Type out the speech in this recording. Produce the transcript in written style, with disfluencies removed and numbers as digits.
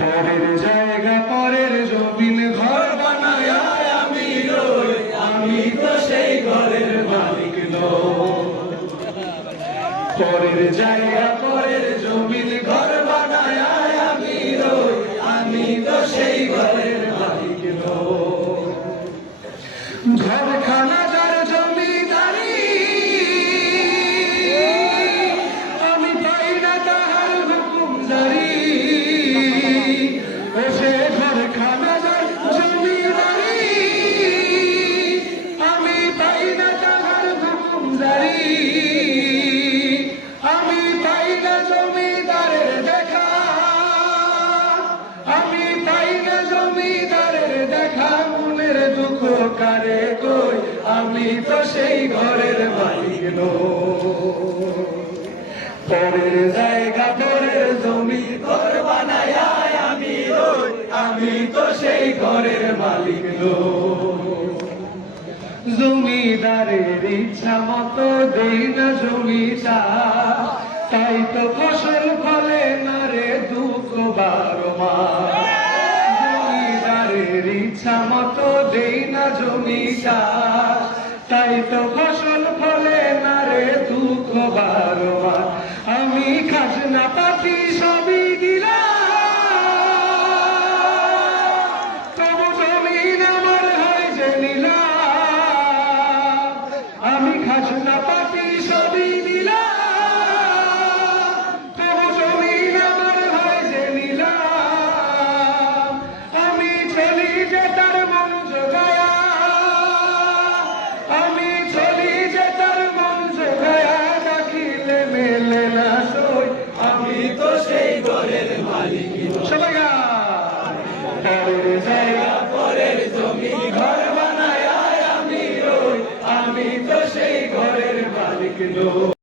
পরের জায়গা পরের জমিন ঘর বানায় আমি রই, আমি তো সেই ঘরের মালিক নই। পরের জায়গা পরের জমিন ঘর বানায় আমি রই, আমি তো সেই ঘরের মালিক নই। ঘরখানা যার জমিদারি, আমি পাই না তাহার হুকুম জারি। ও সে ঘরখানা যার জমিদারি, আমি পাই না তাহার হুকুম জারি। আমি পাই না জমিদারের দেখা, আমি পাই না জমিদারের দেখা। মনের দুঃখ কারে কই, আমি তো সেই ঘরের মালিক নই। পরের জায়গা পরের জমি ঘর বানায় আমি রই, আমি তো সেই ঘরের মালিক নই। জমিদারের ইচ্ছা মতো দেই না জমিটা, তাই তো ফসল ফলে না রে দুঃখ 12 মাস। জমিদারের ইচ্ছা মতো দেই না জমিটা, তাই তো ফসল ফলে না রে দুঃখ 12 মাস। আমি খাজনা পাতি সবই দিলাম, তবু জমিন আমার হয় যে নিলাম। আমি খাজনা পাতি সবই দিলাম, তবু জমিন আমার হয় যে নিলাম। আমি চলি যে তার মন জোগায়া, আমি চলি যে তার মন জোগায়া। ডাকিলে মেলে না সই, আমি তো সেই ঘরের মালিক নই। সবাই পরের জায়গা পরের জমি ঘর বানায় আমি রই, আমি তো সেই ঘরের মালিক নই।